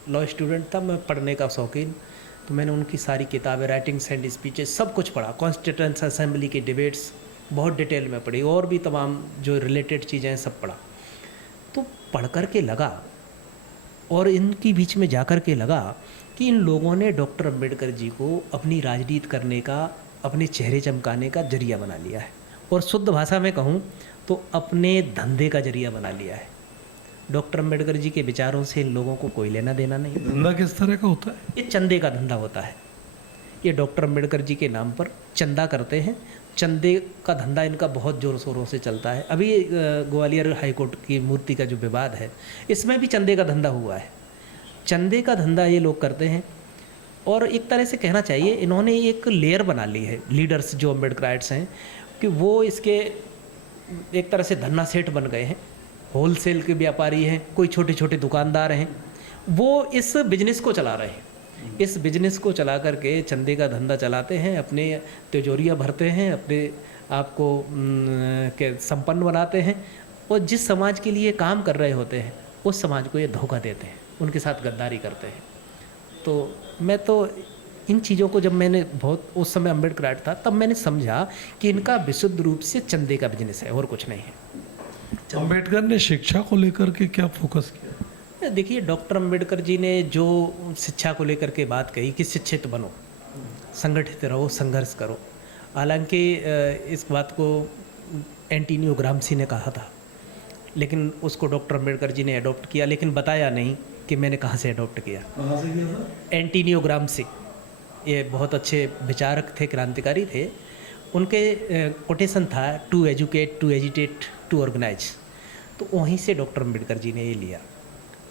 लॉ स्टूडेंट था, मैं पढ़ने का शौकीन, तो मैंने उनकी सारी किताबें, राइटिंग्स एंड स्पीचेस सब कुछ पढ़ा। कॉन्स्टिट्यूएंट असेंबली की डिबेट्स बहुत डिटेल में पढ़ी, और भी तमाम जो रिलेटेड चीज़ें हैं सब पढ़ा। तो पढ़ कर के लगा, और इनके बीच में जा कर के लगा कि इन लोगों ने डॉक्टर अंबेडकर जी को अपनी राजनीति करने का, अपने चेहरे चमकाने का जरिया बना लिया है, और शुद्ध भाषा में कहूँ तो अपने धंधे का जरिया बना लिया है। डॉक्टर अंबेडकर जी के विचारों से इन लोगों को कोई लेना देना नहीं। धंधा किस तरह का होता है? ये चंदे का धंधा होता है। ये डॉक्टर अंबेडकर जी के नाम पर चंदा करते हैं। चंदे का धंधा इनका बहुत ज़ोर शोरों से चलता है। अभी ग्वालियर हाईकोर्ट की मूर्ति का जो विवाद है, इसमें भी चंदे का धंधा हुआ है। चंदे का धंधा ये लोग करते हैं, और एक तरह से कहना चाहिए इन्होंने एक लेयर बना ली है, लीडर्स जो अम्बेडकराइट्स हैं, कि वो इसके एक तरह से धन्ना सेठ बन गए हैं। होलसेल के व्यापारी हैं, कोई छोटे छोटे दुकानदार हैं, वो इस बिजनेस को चला रहे हैं। इस बिजनेस को चला करके चंदे का धंधा चलाते हैं, अपने तिजोरियाँ भरते हैं, अपने आप को के संपन्न बनाते हैं, और जिस समाज के लिए काम कर रहे होते हैं उस समाज को ये धोखा देते हैं, उनके साथ गद्दारी करते हैं। तो मैं तो इन चीज़ों को जब मैंने बहुत उस समय अम्बेडकर आर्ट था, तब मैंने समझा कि इनका विशुद्ध रूप से चंदे का बिजनेस है और कुछ नहीं है। अंबेडकर ने शिक्षा को लेकर के क्या फोकस किया? देखिए, डॉक्टर अम्बेडकर जी ने जो शिक्षा को लेकर के बात कही कि शिक्षित बनो, संगठित रहो, संघर्ष करो। हालांकि इस बात को एंटोनियो ग्राम्सी ने कहा था, लेकिन उसको डॉक्टर अम्बेडकर जी ने अडॉप्ट किया, लेकिन बताया नहीं कि मैंने कहाँ से अडॉप्ट किया। कहाँ से किया था? एंटोनियो ग्राम्सी, ये बहुत अच्छे विचारक थे, क्रांतिकारी थे। उनके कोटेशन था to educate, to agitate, to organize. तो वहीं से डॉक्टर अम्बेडकर जी ने ये लिया।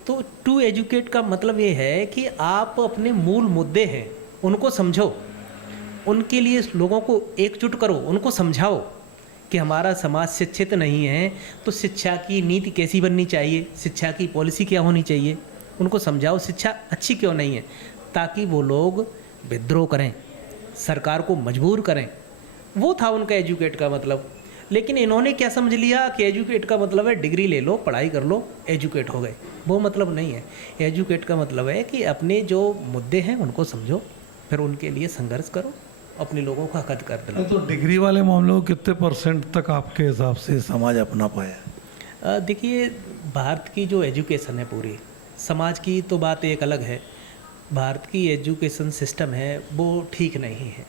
तो टू एजुकेट का मतलब ये है कि आप अपने मूल मुद्दे हैं उनको समझो, उनके लिए लोगों को एकजुट करो, उनको समझाओ कि हमारा समाज शिक्षित नहीं है तो शिक्षा की नीति कैसी बननी चाहिए, शिक्षा की पॉलिसी क्या होनी चाहिए, उनको समझाओ शिक्षा अच्छी क्यों नहीं है, ताकि वो लोग विद्रोह करें, सरकार को मजबूर करें। वो था उनका एजुकेट का मतलब। लेकिन इन्होंने क्या समझ लिया कि एजुकेट का मतलब है डिग्री ले लो, पढ़ाई कर लो, एजुकेट हो गए। वो मतलब नहीं है। एजुकेट का मतलब है कि अपने जो मुद्दे हैं उनको समझो, फिर उनके लिए संघर्ष करो, अपने लोगों का हद कर दिलाओ। तो डिग्री वाले मामलों को कितने परसेंट तक आपके हिसाब से समाज अपना पाया? देखिए, भारत की जो एजुकेशन है पूरी, समाज की तो बात एक अलग है, भारत की एजुकेशन सिस्टम है वो ठीक नहीं है।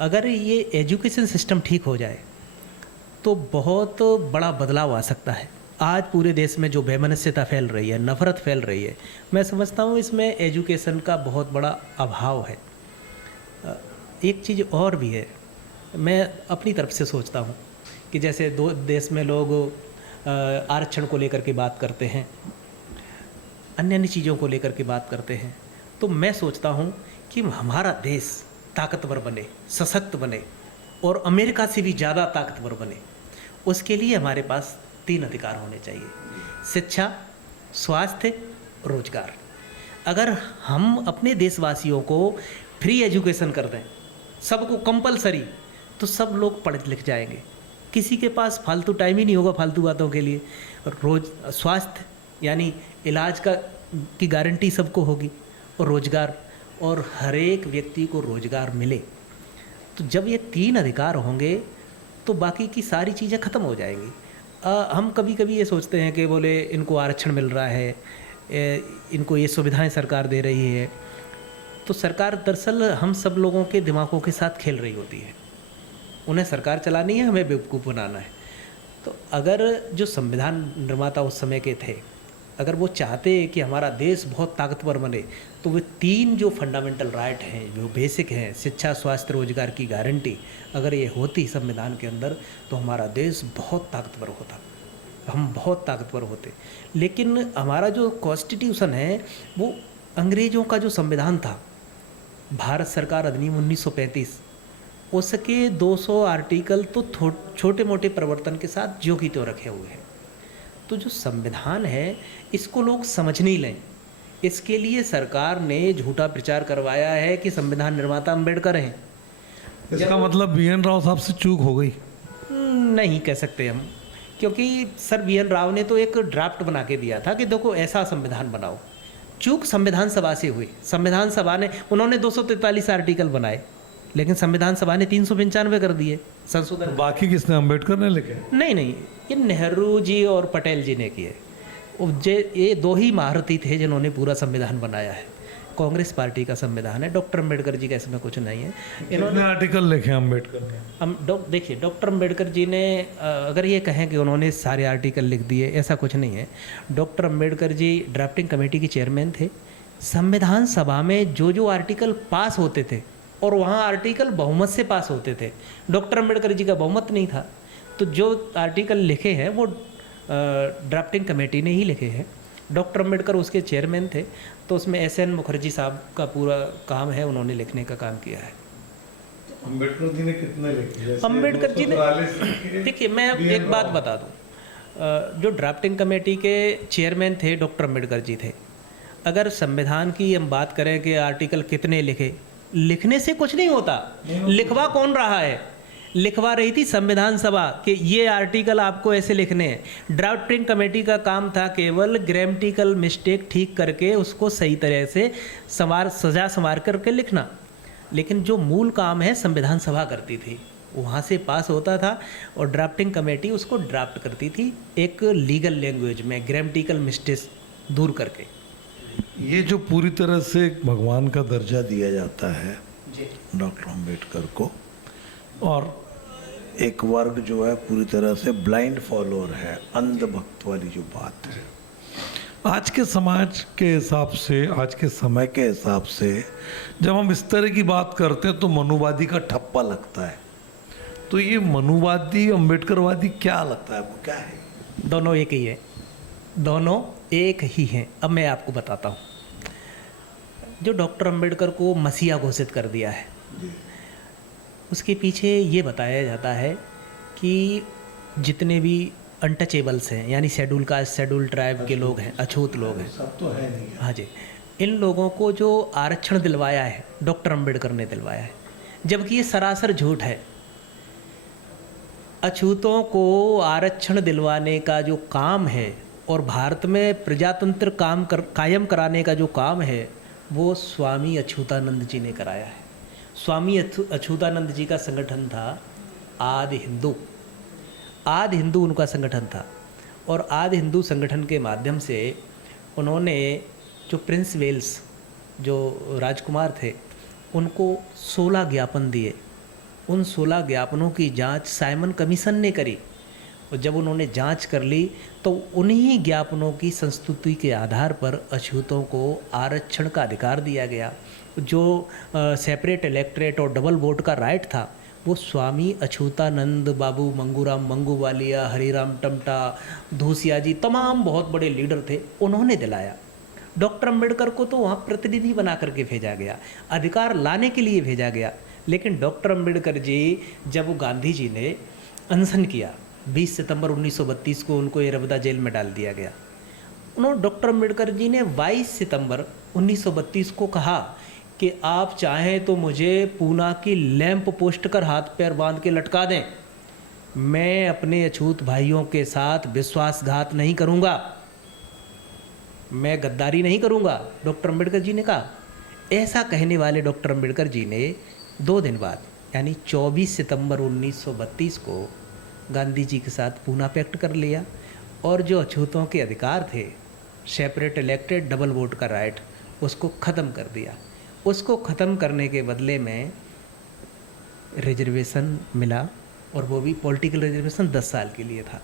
अगर ये एजुकेशन सिस्टम ठीक हो जाए तो बहुत बड़ा बदलाव आ सकता है। आज पूरे देश में जो वैमनस्यता फैल रही है, नफ़रत फैल रही है, मैं समझता हूँ इसमें एजुकेशन का बहुत बड़ा अभाव है। एक चीज़ और भी है, मैं अपनी तरफ से सोचता हूँ कि जैसे दो देश में लोग आरक्षण को लेकर के बात करते हैं, अन्य अन्य चीज़ों को लेकर के बात करते हैं, तो मैं सोचता हूँ कि हमारा देश ताकतवर बने, सशक्त बने और अमेरिका से भी ज़्यादा ताकतवर बने। उसके लिए हमारे पास 3 अधिकार होने चाहिए: शिक्षा, स्वास्थ्य, रोजगार। अगर हम अपने देशवासियों को फ्री एजुकेशन कर दें, सबको कंपलसरी, तो सब लोग पढ़ लिख जाएंगे, किसी के पास फालतू टाइम ही नहीं होगा फालतू बातों के लिए। रोज स्वास्थ्य यानी इलाज की गारंटी सबको होगी, और रोजगार, और हर एक व्यक्ति को रोजगार मिले। तो जब ये 3 अधिकार होंगे तो बाकी की सारी चीज़ें ख़त्म हो जाएंगी। हम कभी कभी ये सोचते हैं कि बोले इनको आरक्षण मिल रहा है, इनको ये सुविधाएं सरकार दे रही है, तो सरकार दरअसल हम सब लोगों के दिमागों के साथ खेल रही होती है। उन्हें सरकार चलानी है, हमें बेवकूफ़ बनाना है। तो अगर जो संविधान निर्माता उस समय के थे, अगर वो चाहते कि हमारा देश बहुत ताकतवर बने, तो वे 3 जो फंडामेंटल राइट हैं, जो बेसिक हैं, शिक्षा, स्वास्थ्य, रोजगार की गारंटी, अगर ये होती संविधान के अंदर, तो हमारा देश बहुत ताकतवर होता, हम बहुत ताकतवर होते। लेकिन हमारा जो कॉन्स्टिट्यूशन है वो अंग्रेज़ों का जो संविधान था, भारत सरकार अधिनियम 1935, उसके 200 आर्टिकल तो छोटे मोटे परिवर्तन के साथ जो की तो रखे हुए हैं। तो जो संविधान है इसको लोग समझ नहीं लें, इसके लिए सरकार ने झूठा प्रचार करवाया है कि संविधान निर्माता अम्बेडकर हैं। इसका मतलब BN राव साहब से चूक हो गई? नहीं कह सकते हम, क्योंकि सर BN राव ने तो एक ड्राफ्ट बना के दिया था कि देखो ऐसा संविधान बनाओ। चूक संविधान सभा से हुई। संविधान सभा ने, उन्होंने 243 आर्टिकल बनाए, लेकिन संविधान सभा ने 395 कर दिए संशोधन। बाकी किसने? अम्बेडकर ने लिखे? नहीं, ये नेहरू जी और पटेल जी ने किए। ये 2 ही महारथी थे जिन्होंने पूरा संविधान बनाया है। कांग्रेस पार्टी का संविधान है, डॉक्टर अम्बेडकर जी का इसमें कुछ नहीं है। इन्होंने आर्टिकल लिखे अम्बेडकर ने? देखिए, डॉक्टर अम्बेडकर जी ने, अगर ये कहें कि उन्होंने सारे आर्टिकल लिख दिए, ऐसा कुछ नहीं है। Doctor Ambedkar ji drafting committee के चेयरमैन थे। संविधान सभा में जो जो आर्टिकल पास होते थे, और वहाँ आर्टिकल बहुमत से पास होते थे, डॉक्टर अम्बेडकर जी का बहुमत नहीं था, तो जो आर्टिकल लिखे हैं वो ड्राफ्टिंग कमेटी ने ही लिखे हैं। डॉक्टर अम्बेडकर उसके चेयरमैन थे, तो उसमें SN मुखर्जी साहब का पूरा काम है, उन्होंने लिखने का काम किया है। अम्बेडकर जी ने कितने लिखे? अम्बेडकर जी ने, देखिए मैं एक बात बता दूं, जो ड्राफ्टिंग कमेटी के चेयरमैन थे डॉक्टर अम्बेडकर जी थे। अगर संविधान की हम बात करें कि आर्टिकल कितने लिखे, लिखने से कुछ नहीं होता, लिखवा कौन रहा है। लिखवा रही थी संविधान सभा कि ये आर्टिकल आपको ऐसे लिखने हैं। ड्राफ्टिंग कमेटी का काम था केवल ग्रामेटिकल मिस्टेक ठीक करके उसको सही तरह से संवार करके लिखना, लेकिन जो मूल काम है संविधान सभा करती थी, वहाँ से पास होता था और ड्राफ्टिंग कमेटी उसको ड्राफ्ट करती थी एक लीगल लैंग्वेज में ग्रामेटिकल मिस्टेक दूर करके। ये जो पूरी तरह से भगवान का दर्जा दिया जाता है डॉक्टर अंबेडकर को, और एक वर्ग जो है पूरी तरह से ब्लाइंड फॉलोअर है, अंध भक्त वाली जो बात है, आज के समाज के हिसाब से, आज के समय के हिसाब से जब हम इस तरह की बात करते हैं तो मनुवादी का ठप्पा लगता है। तो ये मनुवादी अंबेडकरवादी क्या लगता है आपको, क्या है? दोनों एक ही है, दोनों एक ही हैं। अब मैं आपको बताता हूँ, जो डॉक्टर अंबेडकर को मसीहा घोषित कर दिया है, उसके पीछे ये बताया जाता है कि जितने भी अनटचेबल्स हैं, यानी शेड्यूल कास्ट, शेड्यूल ट्राइब के लोग हैं, अछूत लोग हैं, सब तो है नहीं। हाँ जी, इन लोगों को जो आरक्षण दिलवाया है डॉक्टर अंबेडकर ने दिलवाया है, जबकि ये सरासर झूठ है। अछूतों को आरक्षण दिलवाने का जो काम है और भारत में प्रजातंत्र कायम कराने का जो काम है वो स्वामी अछूतानंद जी ने कराया है। स्वामी अछूतानंद जी का संगठन था आदि हिंदू। आदि हिंदू उनका संगठन था, और आदि हिंदू संगठन के माध्यम से उन्होंने जो प्रिंस वेल्स जो राजकुमार थे उनको 16 ज्ञापन दिए। उन 16 ज्ञापनों की जांच साइमन कमीशन ने करी, और जब उन्होंने जांच कर ली तो उन्हीं ज्ञापनों की संस्तुति के आधार पर अछूतों को आरक्षण का अधिकार दिया गया। जो सेपरेट इलेक्टोरेट और डबल वोट का राइट था वो स्वामी अछूतानंद, बाबू मंगूराम मंगूवालिया, हरिराम टमटा, धूसिया जी, तमाम बहुत बड़े लीडर थे, उन्होंने दिलाया। डॉक्टर अंबेडकर को तो वहाँ प्रतिनिधि बना करके भेजा गया, अधिकार लाने के लिए भेजा गया। लेकिन डॉक्टर अंबेडकर जी जब वो गांधी जी ने अनशन किया 20 सितंबर 1932 को उनको येरवदा जेल में डाल दिया गया। उन्होंने डॉक्टर अंबेडकर जी ने 22 सितंबर 1932 को कहा कि आप चाहें तो मुझे पूना की लैंप पोस्ट कर हाथ पैर बांध के लटका दें, मैं अपने अछूत भाइयों के साथ विश्वासघात नहीं करूंगा, मैं गद्दारी नहीं करूंगा, डॉक्टर अंबेडकर जी ने कहा। ऐसा कहने वाले डॉक्टर अंबेडकर जी ने 2 दिन बाद यानी 24 सितंबर 1932 को गांधी जी के साथ पूना पैक्ट कर लिया, और जो अछूतों के अधिकार थे, सेपरेट इलेक्टेड, डबल वोट का राइट, उसको ख़त्म कर दिया। उसको ख़त्म करने के बदले में रिजर्वेशन मिला, और वो भी पॉलिटिकल रिजर्वेशन 10 साल के लिए था।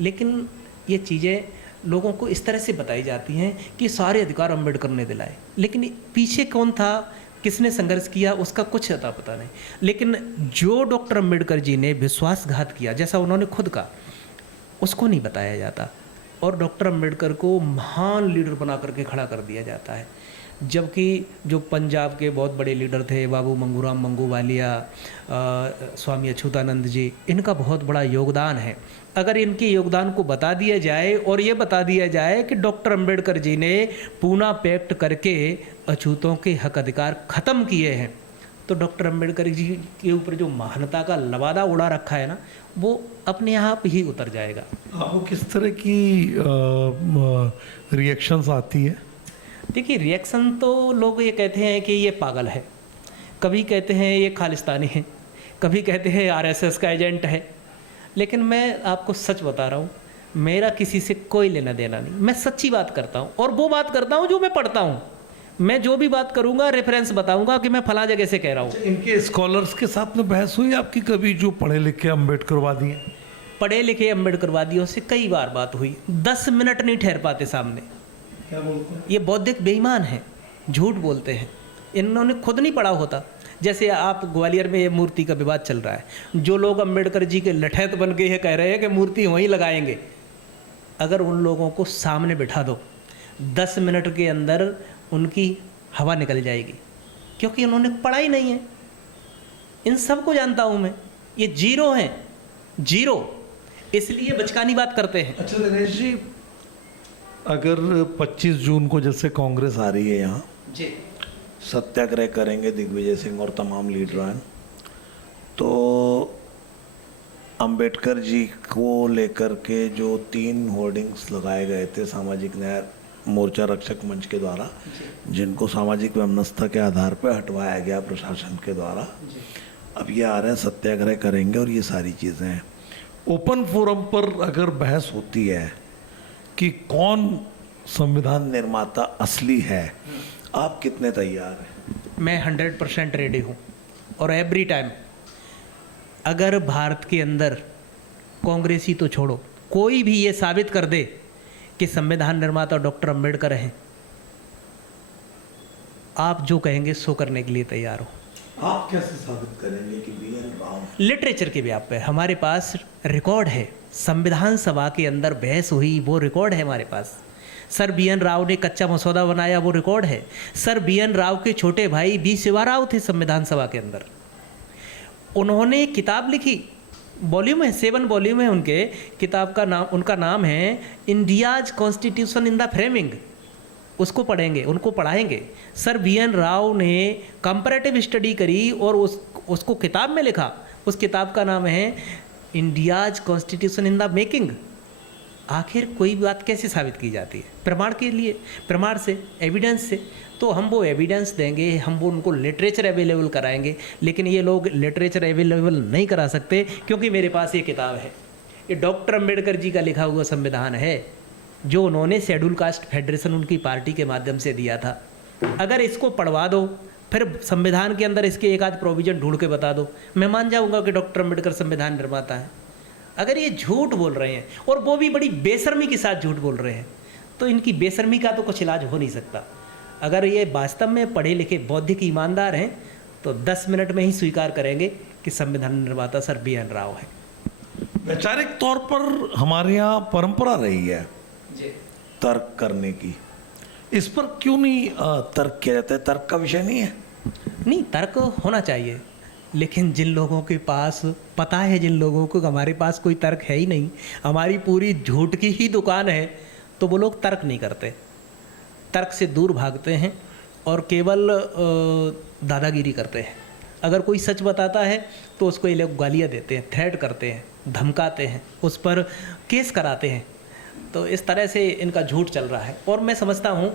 लेकिन ये चीज़ें लोगों को इस तरह से बताई जाती हैं कि सारे अधिकार अंबेडकर ने दिलाए, लेकिन पीछे कौन था, किसने संघर्ष किया, उसका कुछ अता पता नहीं। लेकिन जो डॉक्टर अंबेडकर जी ने विश्वासघात किया, जैसा उन्होंने खुद कहा, उसको नहीं बताया जाता, और डॉक्टर अंबेडकर को महान लीडर बना करके खड़ा कर दिया जाता है। जबकि जो पंजाब के बहुत बड़े लीडर थे, बाबू मंगूराम मंगूवालिया, स्वामी अछूतानंद जी, इनका बहुत बड़ा योगदान है। अगर इनके योगदान को बता दिया जाए और ये बता दिया जाए कि डॉक्टर अंबेडकर जी ने पूना पैक्ट करके अछूतों के हक अधिकार ख़त्म किए हैं, तो डॉक्टर अंबेडकर जी के ऊपर जो महानता का लवादा उड़ा रखा है ना, वो अपने आप ही उतर जाएगा। आपको किस तरह की रिएक्शंस आती है? देखिए, रिएक्शन तो लोग ये कहते हैं कि ये पागल है, कभी कहते हैं ये खालिस्तानी है, कभी कहते हैं आरएसएस का एजेंट है। लेकिन मैं आपको सच बता रहा हूँ, मेरा किसी से कोई लेना देना नहीं। मैं सच्ची बात करता हूँ, और वो बात करता हूँ जो मैं पढ़ता हूँ। मैं जो भी बात करूँगा रेफरेंस बताऊँगा कि मैं फला जगह से कह रहा हूँ। इनके स्कॉलर्स के साथ में बहस हुई आपकी कभी, जो पढ़े लिखे अम्बेडकरवादी हैं? पढ़े लिखे अम्बेडकरवादियों से कई बार बात हुई, 10 मिनट नहीं ठहर पाते सामने। क्या बोलते हैं? ये बौद्धिक बेईमान हैं, झूठ बोलते हैं, इन्होंने खुद नहीं पढ़ा होता। जैसे आप ग्वालियर में ये मूर्ति का विवाद चल रहा है, जो लोग अंबेडकर जी के लठैत बन के ये कह रहे हैं कि मूर्ति वहीं लगाएंगे, अगर उन लोगों को सामने बिठा दो 10 मिनट के अंदर उनकी हवा निकल जाएगी, क्योंकि उन्होंने पढ़ाई नहीं है। इन सबको जानता हूँ मैं, ये जीरो हैं, जीरो, इसलिए बचकानी बात करते हैं। अच्छा दिनेश जी, अगर 25 जून को जैसे कांग्रेस आ रही है यहाँ जी, सत्याग्रह करेंगे दिग्विजय सिंह और तमाम लीडरान, तो अंबेडकर जी को लेकर के जो 3 होर्डिंग्स लगाए गए थे सामाजिक न्याय मोर्चा रक्षक मंच के द्वारा, जिनको सामाजिक व्यवस्था के आधार पर हटवाया गया प्रशासन के द्वारा, अब ये आ रहे हैं सत्याग्रह करेंगे और ये सारी चीज़ें हैं। ओपन फोरम पर अगर बहस होती है कि कौन संविधान निर्माता असली है, आप कितने तैयार हैं? मैं 100% रेडी हूँ। और एवरी टाइम अगर भारत के अंदर कांग्रेसी तो छोड़ो, कोई भी ये साबित कर दे कि संविधान निर्माता डॉक्टर अंबेडकर हैं, आप जो कहेंगे सो करने के लिए तैयार हो। आप कैसे साबित करेंगे कि BN राव? लिटरेचर के व्याप पे हमारे पास रिकॉर्ड है, संविधान सभा के अंदर बहस हुई, वो रिकॉर्ड है हमारे पास। सर BN राव ने कच्चा मसौदा बनाया, वो रिकॉर्ड है। सर BN राव के छोटे भाई B शिवा राव थे संविधान सभा के अंदर, उन्होंने किताब लिखी, वॉल्यूम है, 7 वॉल्यूम है उनके। किताब का नाम, उनका नाम है India's constitution in the framing. उसको पढ़ेंगे, उनको पढ़ाएंगे। सर BN राव ने कंपैरेटिव स्टडी करी और उसको किताब में लिखा। उस किताब का नाम है India's constitution in the making. आखिर कोई बात कैसे साबित की जाती है? प्रमाण के लिए, प्रमाण से, एविडेंस से। तो हम वो एविडेंस देंगे, हम वो उनको लिटरेचर अवेलेबल कराएंगे। लेकिन ये लोग लिटरेचर अवेलेबल नहीं करा सकते, क्योंकि मेरे पास ये किताब है, ये डॉक्टर अम्बेडकर जी का लिखा हुआ संविधान है, जो उन्होंने शेड्यूल कास्ट फेडरेशन उनकी पार्टी के माध्यम से दिया था। अगर इसको पढ़वा दो, फिर संविधान के अंदर इसके एक आध प्रोविजन ढूंढ के बता दो, मैं मान जाऊंगा कि डॉक्टर अम्बेडकर संविधान निर्माता है। अगर ये झूठ बोल रहे हैं, और वो भी बड़ी बेशर्मी के साथ झूठ बोल रहे हैं, तो इनकी बेशर्मी का तो कुछ इलाज हो नहीं सकता। अगर ये वास्तव में पढ़े लिखे बौद्धिक ईमानदार हैं, तो 10 मिनट में ही स्वीकार करेंगे कि संविधान निर्माता सर BN राव है। वैचारिक तौर पर हमारे यहाँ परंपरा रही है तर्क करने की, इस पर क्यों नहीं तर्क किया जाता है? तर्क का विषय नहीं है। नहीं, तर्क होना चाहिए, लेकिन जिन लोगों के पास पता है, जिन लोगों को हमारे पास कोई तर्क है ही नहीं, हमारी पूरी झूठ की ही दुकान है, तो वो लोग तर्क नहीं करते, तर्क से दूर भागते हैं और केवल दादागिरी करते हैं। अगर कोई सच बताता है तो उसको ये लोग गालियाँ देते हैं, थ्रेट करते हैं, धमकाते हैं, उस पर केस कराते हैं। तो इस तरह से इनका झूठ चल रहा है, और मैं समझता हूँ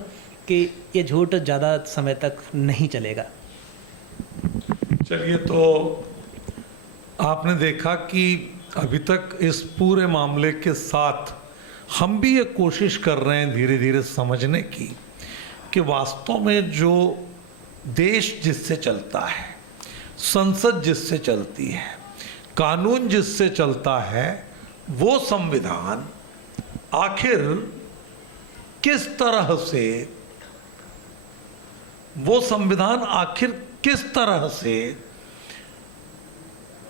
कि ये झूठ ज़्यादा समय तक नहीं चलेगा। चलिए, तो आपने देखा कि अभी तक इस पूरे मामले के साथ हम भी ये कोशिश कर रहे हैं धीरे धीरे समझने की कि वास्तव में जो देश जिससे चलता है, संसद जिससे चलती है, कानून जिससे चलता है, वो संविधान आखिर किस तरह से, वो संविधान आखिर किस तरह से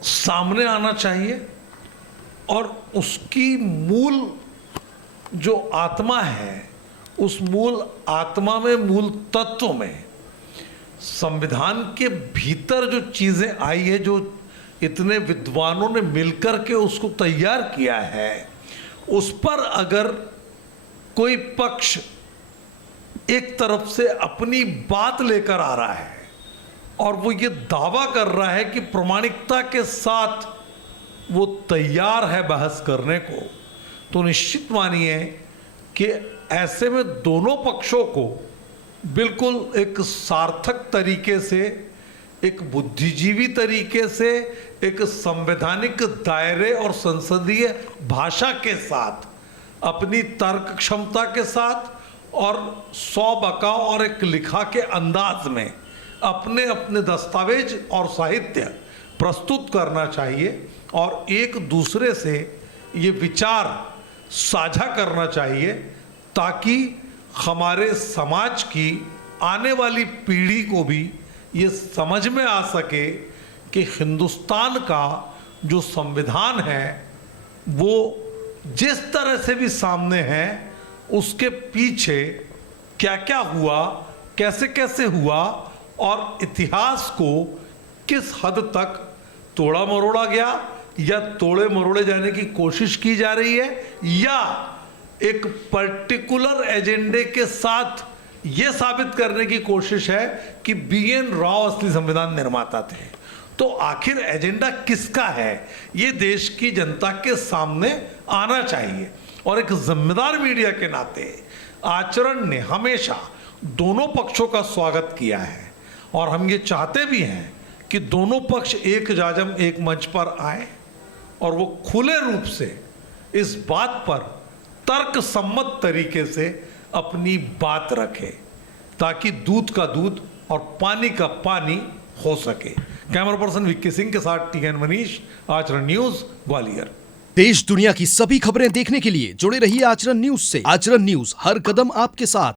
सामने आना चाहिए, और उसकी मूल जो आत्मा है, उस मूल आत्मा में, मूल तत्व में, संविधान के भीतर जो चीजें आई है, जो इतने विद्वानों ने मिलकर के उसको तैयार किया है, उस पर अगर कोई पक्ष एक तरफ से अपनी बात लेकर आ रहा है और वो ये दावा कर रहा है कि प्रामाणिकता के साथ वो तैयार है बहस करने को, तो निश्चित मानिए कि ऐसे में दोनों पक्षों को बिल्कुल एक सार्थक तरीके से, एक बुद्धिजीवी तरीके से, एक संवैधानिक दायरे और संसदीय भाषा के साथ, अपनी तर्क क्षमता के साथ और 100 बकाव और एक लिखा के अंदाज में अपने अपने दस्तावेज और साहित्य प्रस्तुत करना चाहिए, और एक दूसरे से ये विचार साझा करना चाहिए, ताकि हमारे समाज की आने वाली पीढ़ी को भी ये समझ में आ सके कि हिंदुस्तान का जो संविधान है वो जिस तरह से भी सामने है, उसके पीछे क्या क्या हुआ, कैसे कैसे हुआ, और इतिहास को किस हद तक तोड़ा मरोड़ा गया या तोड़े मरोड़े जाने की कोशिश की जा रही है, या एक पर्टिकुलर एजेंडे के साथ ये साबित करने की कोशिश है कि BN राव असली संविधान निर्माता थे। तो आखिर एजेंडा किसका है, ये देश की जनता के सामने आना चाहिए। और एक जिम्मेदार मीडिया के नाते आचरण ने हमेशा दोनों पक्षों का स्वागत किया है और हम ये चाहते भी हैं कि दोनों पक्ष एक जाजम एक मंच पर आए और वो खुले रूप से इस बात पर तर्क सम्मत तरीके से अपनी बात रखे ताकि दूध का दूध और पानी का पानी हो सके। कैमरा पर्सन विक्की सिंह के साथ टीएन मनीष, आचरण न्यूज, ग्वालियर। देश दुनिया की सभी खबरें देखने के लिए जुड़े रहिए आचरण न्यूज से। आचरण न्यूज हर कदम आपके साथ।